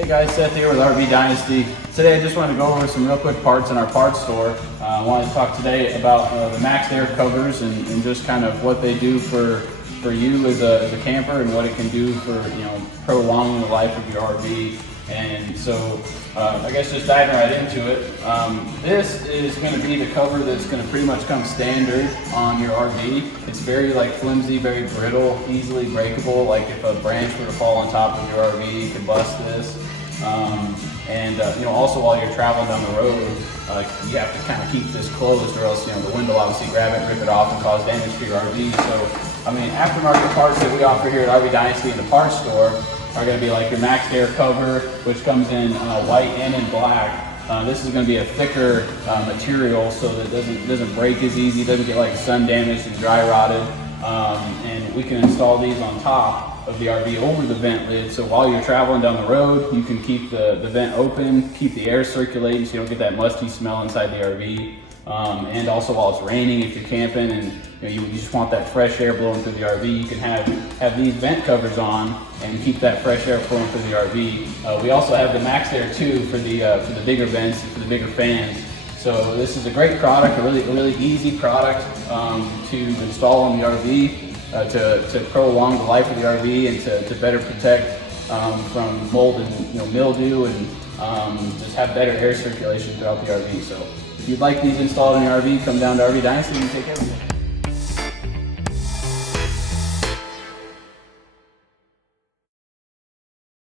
Hey guys, Seth here with RV Dynasty. Today I just wanted to go over some real quick parts in our parts store. I wanted to talk today about the Maxxair covers and just kind of what they do for you as a camper and what it can do for prolonging the life of your RV. And so I guess just diving right into it, this is going to be the cover that's going to pretty much come standard on your RV. It's very flimsy, very brittle, easily breakable. Like if a branch were to fall on top of your RV, you can bust this. Also while you're traveling down the road, you have to kind of keep this closed, or else the wind will obviously grab it, rip it off, and cause damage to your RV. So aftermarket parts that we offer here at RV Dynasty in the parts store are going to be like your Maxxair cover, which comes in white and in black. This is going to be a thicker material, so that it doesn't break as easy, doesn't get sun damaged and dry rotted. And we can install these on top of the RV over the vent lid, so while you're traveling down the road, you can keep the vent open, keep the air circulating so you don't get that musty smell inside the RV. And also while it's raining, if you're camping and you just want that fresh air blowing through the RV, you can have these vent covers on and keep that fresh air flowing through the RV. We also have the Maxxair too for the bigger vents and for the bigger fans. So this is a great product, a really easy product to install on the RV to prolong the life of the RV and to better protect from mold and mildew and just have better air circulation throughout the RV. So if you'd like these installed in your RV, come down to RV Dynasty and take care of it.